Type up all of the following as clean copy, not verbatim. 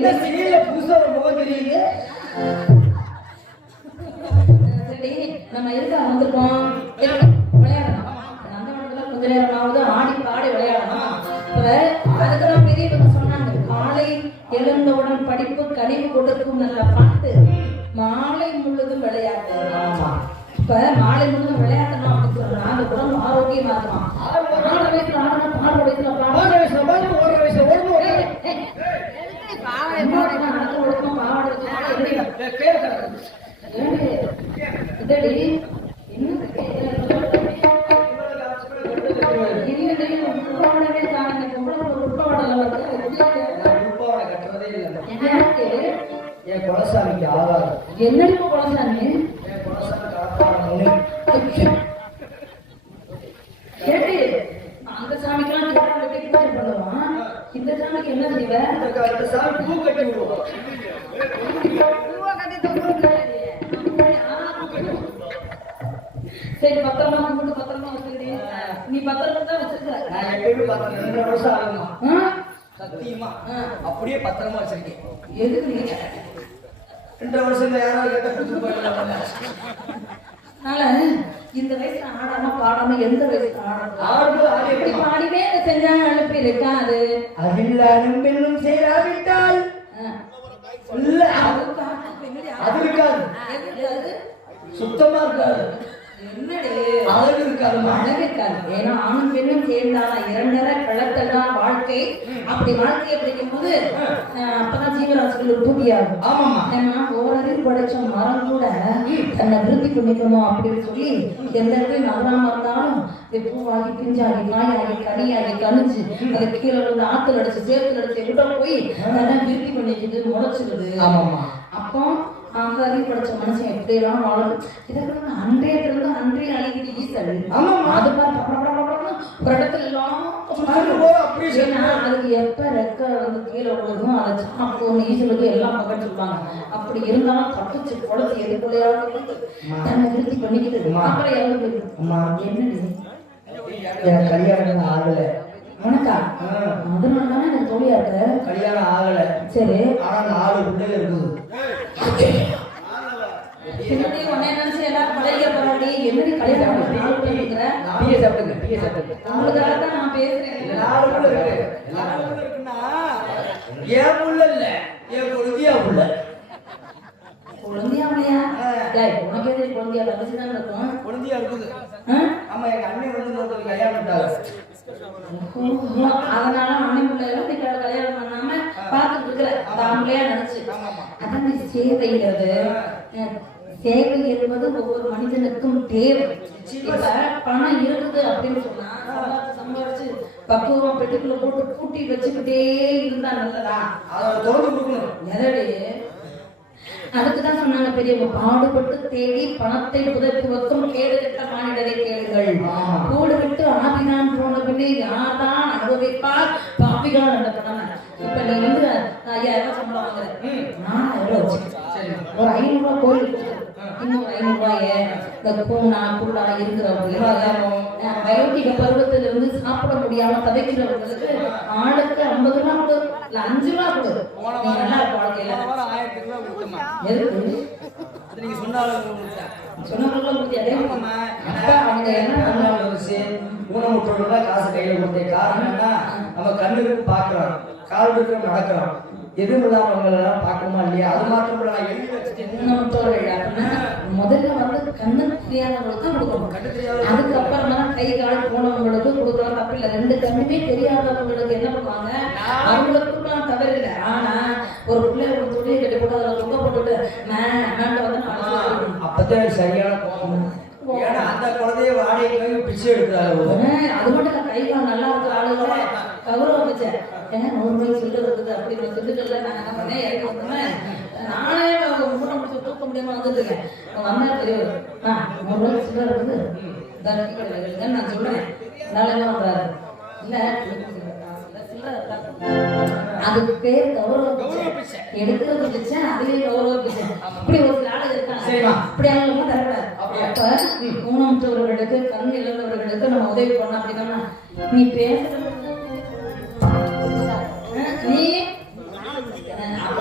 இந்த சீரியல்ல புதுசா ஒரு முகம் தெரியுது. சரி, நம்ம எதுக்காக வந்திருக்கோம்? விளையாடணும். நந்தவனத்துல கொஞ்ச நேரமாவது ஆடி பாடி விளையாடணும். அதுக்கெல்லாம் பெரியவங்க சொன்னாங்க, காலை எழுந்தவுடன் படிப்பு கனிவு கொடுக்கும் நல்ல பாட்டு, மாலை முழுதும் விளையாட்டு. இப்ப மாலை முழுதும் விளையாடணும் அப்படின்னு சொன்னா அந்த உடம்பு ஆரோக்கியமா இருக்கும். 4 வயசுல ஆடணும், 4 வயசுல பாடணும், 4 வயசுல பாடணும், 1 வயசுல ஓடணும். பாவடை பாவடை நடக்க ஓடணும், பாவடை இதடி இன்னும் என்னடி குலசாமி கேட்டு அந்த சாமிக்கெல்லாம் பண்ணுவான். இந்த சாமிக்கு என்ன செய்வேன்? பூ கட்டி விடுவோம். சரி, பத்திரமா கொண்டு பத்திரமா வச்சுக்கிறேன். நீ பத்திரமா தான் வச்சிருக்க. நான் எப்பயுமே 2 வருஷம் ஆகுமா சத்தியமா அப்படியே பத்திரமா வச்சிருக்கேன். எதுக்கு நீங்க 2 வருஷம் யாராவது கேட்ட புது போயிடலாம். இந்த வயசுல ஆடாம பாடாம எந்த வயசுல ஆடணும்? எப்படி பாடிவே செஞ்சா அனுப்பி இருக்காது. அதில் அனுப்பினும் செய்யாவிட்டால் இல்ல அது இருக்காது, சுத்தமா இருக்காது. அழகு இருக்காது, அழகு இருக்காது. ஏன்னா ஆணும் பெண்ணும் சேர்ந்தானா 2 கலத்தல் தான் வாழ்க்கை. அப்படி வாழ்க்கையை பிடிக்கும் போது அப்பதான் ஜீவராசிகள் உற்பத்தியாகும். ஆமாமா, நம்ம ஓரறிவு படைச்ச மரம் கூட தன்னை விருத்தி பண்ணிக்கணும் அப்படின்னு சொல்லி எந்த இடத்துல நகராம இருந்தாலும் பூவாகி பிஞ்சாகி காயாகி கனியாகி கனிஞ்சு அதை கீழே வந்து ஆத்துல அடிச்சு சேத்துல அடிச்சு எங்கிட்ட போய் தன்னை விருத்தி பண்ணிக்குது, முளைச்சுக்குது. ஆமாமா, அப்போ அந்த அறிவு படிச்ச மனுஷன் எப்படியெல்லாம் வாழும். இதற்கு அன்றைய அழகிரி ஈசல். அது ஒரு இடத்துல எல்லாம் அதுக்கு எப்ப ரெக்க வந்து கீழே விழுதும் அதை சாப்பிட்டு ஈசலுக்கு எல்லாம் பக்கம் சொல்லுவாங்க. அப்படி இருந்தாலும் தப்பிச்சு குளத்து எதுக்குள்ளையாவது தன்னை விருத்தி பண்ணிக்கிட்டு அப்புறம் என்னடி கல்யாணம் ஆகல உனக்கா? அதனாலதானே எனக்கு தோழியா இருக்க. கல்யாணம் ஆகல. சரி, ஆனா 4 பிள்ளைங்க இருக்குது. நினைச்சு எல்லாரும் பழைய பரவாடி என்னடி கல்யாணம் உங்களுக்காக தான் நான் பேசுறேன். 4 பிள்ளை இருக்குன்னா ஏன் புள்ள இல்ல, என் குழந்தையா புள்ள. குழந்தையாமையா? உனக்கு எது குழந்தையா? தங்கச்சிதான் இருக்கும். குழந்தையா இருக்குது. ஆமா, எங்க அண்ணன் வந்து கல்யாணம் பண்ணாங்க. அதனால அண்ணன் பிள்ளைகளும் நீ கல்யாணம் பண்ணாம பாத்துட்டு இருக்கிற தாமலையா நினைச்சு. அதான் சேவைங்கிறது. சேவை என்பது ஒவ்வொரு மனிதனுக்கும் தேவை. இப்ப பணம் இருக்குது அப்படின்னு சொன்னா சம்பாதிச்சு பக்குவமா பெட்டுக்குள்ள போட்டு பூட்டி வச்சுக்கிட்டே இருந்தா நல்லதா? எதடி? அதுக்குதான் சொன்னாங்க பெரியவங்க, பாடுபட்டு தேடி பணத்தை புதைத்து வைக்கும் கேடு கட்ட மானிடரை கேளுங்கள். கூடு விட்டு ஆபினான் போன பின்னே யார்தான் அனுபவிப்பார் பாபிகள் அந்த படம். இப்ப நீ வந்து 5000 சம்பளம் வாங்குற, நான் எவ்வளவு வச்சுக்கிறேன்? ஒரு 500 ரூபாய் கோயிலுக்கு இன்னும் 500 ரூபாய இந்த பூனா புல்லா இருக்கிறவங்களுக்கு வயோதிக பருவத்துல இருந்து சாப்பிட முடியாம தவிக்கிறவங்களுக்கு ஆளுக்கு 50 ரூபாய் கொடு, இல்ல 5 ரூபாய் கொடு. நல்லா இருக்கும் வாழ்க்கையில. 1000 ரூபாய் கொடுத்தமா எதுக்கு நீங்க சொன்னாலும் அவங்க என்ன ஊனமுற்றோட காசு கையில கொடுத்த காரணம் என்ன? நம்ம கண்ணுக்கு பாக்குறோம், கால் இருக்கிற நடக்கிறோம், எதுவும் இல்லாம பாக்கணுமா இல்லையா? அது மாத்திரம் நான் எழுதி வச்சுட்டேன். முதல்ல வந்து கண்ணு தெரியாதவங்களுக்கு தான் கொடுக்கணும். அதுக்கப்புறமா கை கால் போனவங்களுக்கு கொடுக்கலாம், தப்பு இல்லை. 2 கண்ணுமே தெரியாதவங்களுக்கு என்ன பண்ணுவாங்க, அவங்களுக்கு தவறு இல்லை. ஆனா ஒரு பிள்ளை ஒரு துணியை கட்டி போட்டு அதில் தொங்க போட்டுட்டு அப்பதான் சரியான கோபம். ஏன்னா அந்த குழந்தைய வாடகை பிச்சை எடுக்கிறாங்க. அது மட்டும் இல்ல, கை கால் நல்லா இருக்கிற ஆளுகளை கௌரவம் வச்சேன். ஏன்னா 100 ரூபாய் சில்லு இருக்குது அப்படின்னு சொல்லிட்டு நான் என்ன பண்ணேன், இறங்கி வந்தேன். நானே மூணை முடிச்சு தூக்க முடியாம வந்துட்டு இருக்கேன். வந்தா தெரியும் 100 ரூபாய் சில்லு இருக்குது நான் சொல்றேன். அதனால வந்தாரு இல்ல அதுக்கு பேர் கௌரவ பிச்சை. எடுக்கிறது பிச்சை, அதுவே கௌரவ பிச்சை. இப்படி ஒரு சில ஆளு இருக்காங்க. இப்படி அவங்களுக்கு தரக்கூடாது. அப்ப ஊனமுற்றவர்களுக்கு கண் இழந்தவர்களுக்கு நம்ம உதவி பண்ண அப்படின்னா நீ பேசுற நீ அப்ப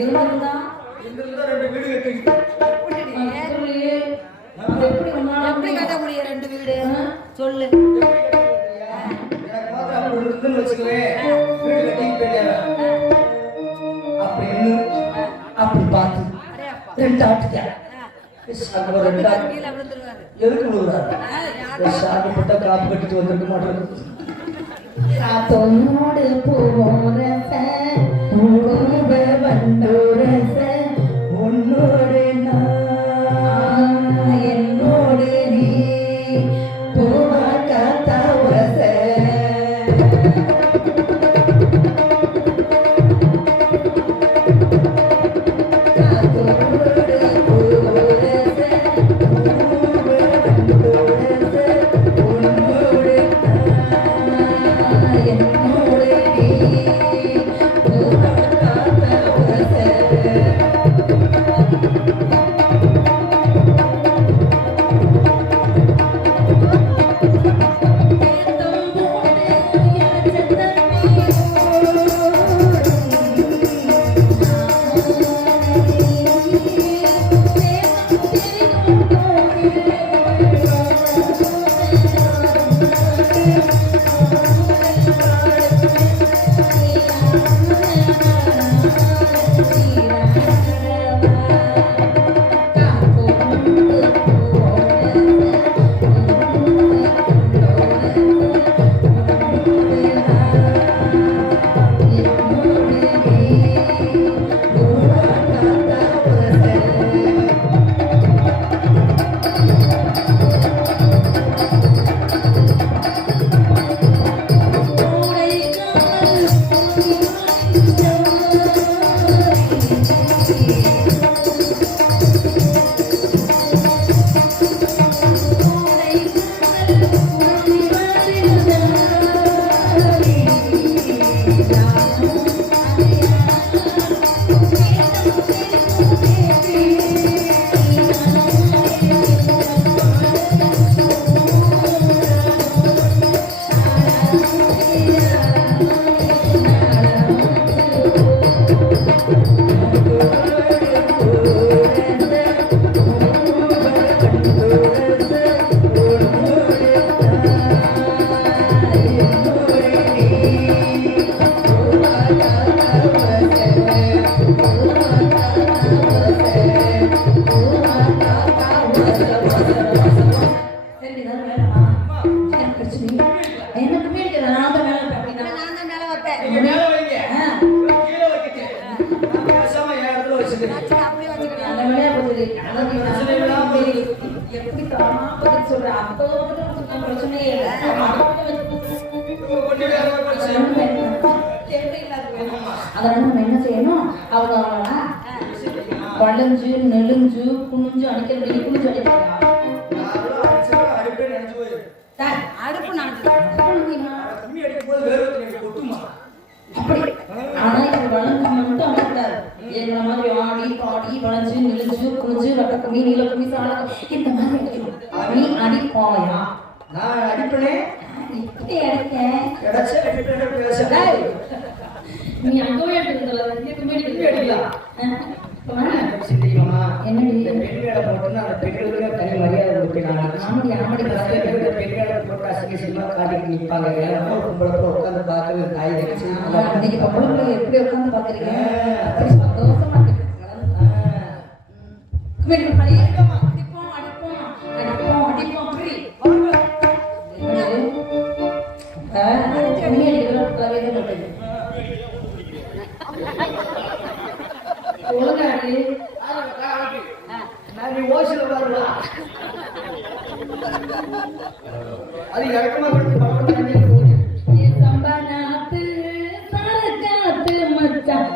இருந்திருந்தா இருந்திருந்தா 2 வீடு கட்டிக்கிட்டு சொல்லியே அது எப்படி எப்படி கட்ட முடியும் 2 வீடு சொல்லு. எனக்கு மாத்திரம் அப்படி இருந்துன்னு வச்சுக்குவேன் வீடு கட்டிக்கிட்டு போயிட்டேன் அப்படின்னு அப்படி பார்த்து 2 ஆட்டுக்கேன் கீழே விழுந்துருவாரு. எதுக்கு விழுறாரு சாப்பிட்ட காப்பு கட்டிட்டு வந்திருக்க மாட்டேங்குது காத்தோடு போரச பூவ வண்டோரச உன்னோடு நான் என்னோடு நீ பூவ காத்தா உரச வளைஞ்சு நெளிஞ்சு குனிஞ்சு அடிக்கிறது குனிஞ்சு அடிக்கிறாங்க. அடுப்பு அப்படி ஆனா இது வளைஞ்சு மட்டும் அடிக்கூடாது. எங்களை மாதிரி ஆடி பாடி வளைஞ்சு நெளிஞ்சு குனிஞ்சு வட்டக்குமி நீலக்குமி சாலக்கு இந்த மாதிரி அடிக்கணும். நீ அடிப்பாயா? நான் அடிப்பனே இப்படி அடிக்க நீ அங்கவே எடுத்துக்கல அடிக்கலாம். என்னடி பெண்களை போட்டு அந்த பெண்களுக்கு தனி மரியாதை கொடுக்கிறாங்க. ஆமடி ஆமடி பெண்களை போட்டு அசிங்க சினிமா காட்டிட்டு நிற்பாங்க. கும்பலத்தை உட்காந்து பார்க்கறது தாய் இன்னைக்கு பொம்பளை எப்படி உட்காந்து பாக்குறீங்க? சந்தோஷமா அடிப்போம் அடிப்போம் அடிப்போம் அடிப்போம் புரி ஒழுங்காடி நான் ஓசில பாருவா அது இறக்கமா கொடுத்து சம்பனாத்து சரக்காத்து மச்சான்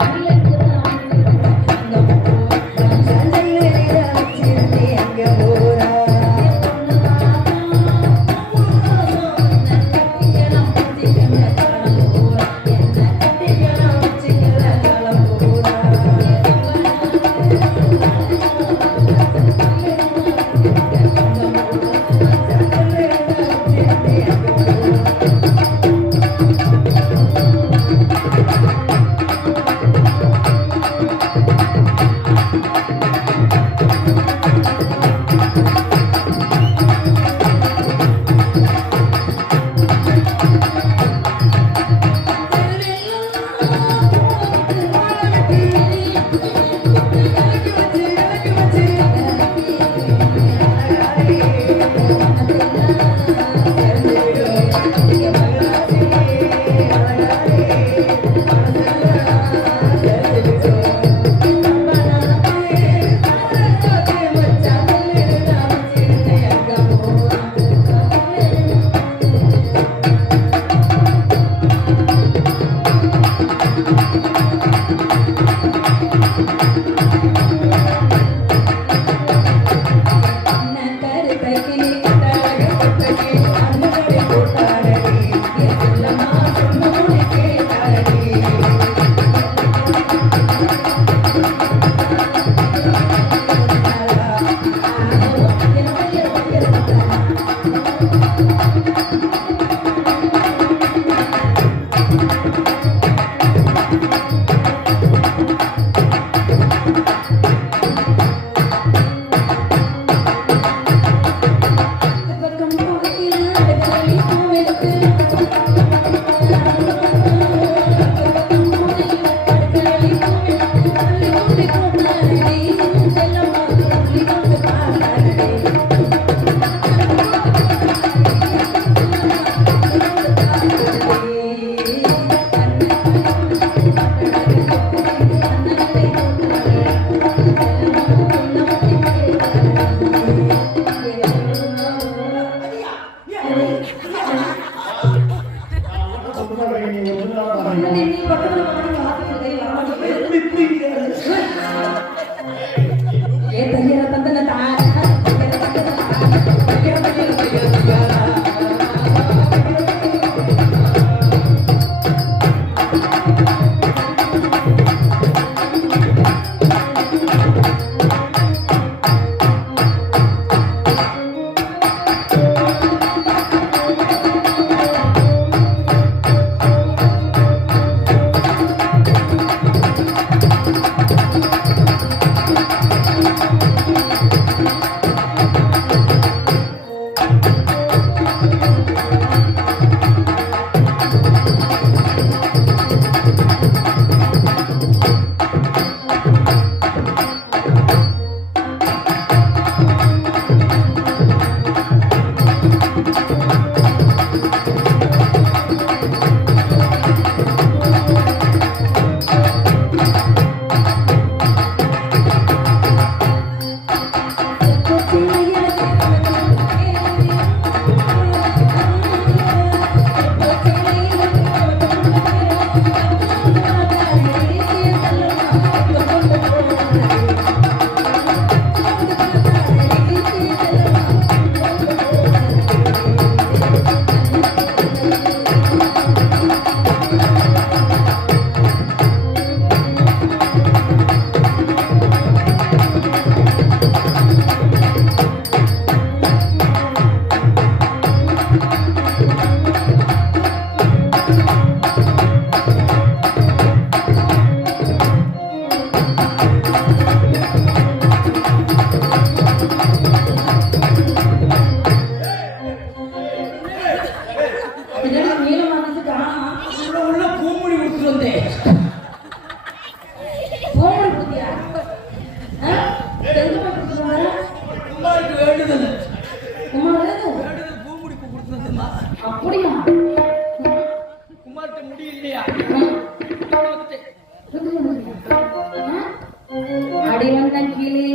அடி வந்த கிளி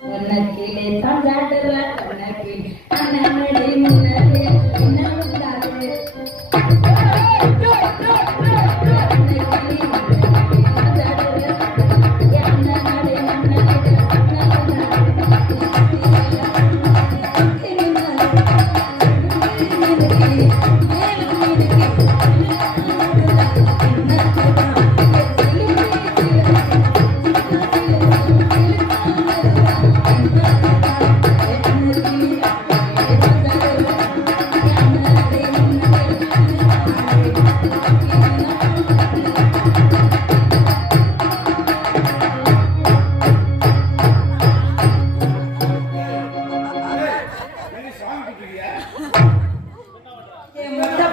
வந்த கிளி தான் காட்டுற கண்ண கிளி அண்ணனடி முன்னே என்ன வந்தாரு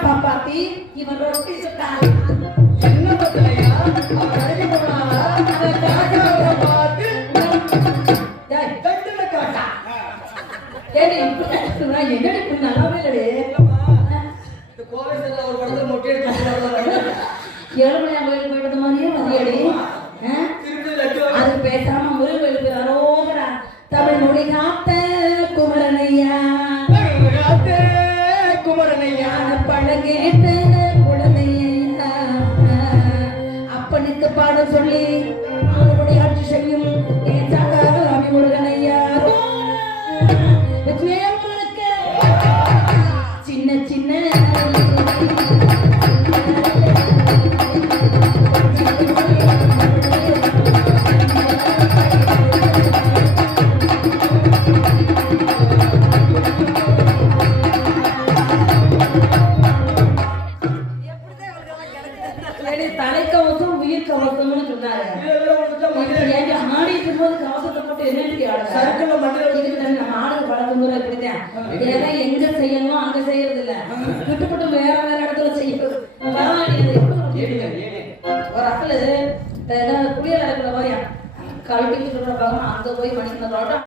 பாப்பாத்தி இவன் ரொட்டி சுட்டான் என்ன பத்தலையா அவ கடைக்கு போனாளா அந்த காக்காவை பார்த்து தட்டுல காட்டா ஏடி இப்ப என்னடி இப்படி நல்லாவே இல்லடே இந்த கோவை செல்ல ஒரு படத்துல மொட்டை எடுத்து ஏழுமலையா கோயில் போயிட்டது மாதிரியே மதியடி திருப்பி லட்டு அது பேசாம முருகன் கோயிலுக்கு அரோகரா தமிழ் மொழி காத்த குமரனையா குமரனையா பழகேட்ட குழந்தையா அப்பனுக்கு பாடம் சொல்லி அவனுடைய ஆட்சி செய்யும் சாமி முருகனையா சின்ன சின்ன தலைக்கவசம் உயிர் கவசம்னு சொன்னாரு ஆடிட்டு போது கவசத்தை போட்டு என்ன சர்க்கிள் மண்டல நம்ம ஆளுங்க பழக்கம் முறை இப்படித்தான் ஏன்னா எங்க செய்யணும் அங்க செய்யறது இல்ல விட்டுப்பட்டு வேற வேற இடத்துல செய்யறது ஒரு அக்கல் குளியல் அடக்குற மாதிரியா கழட்டிட்டு சொல்ற பாக்கணும் அங்க போய் மணிக்கு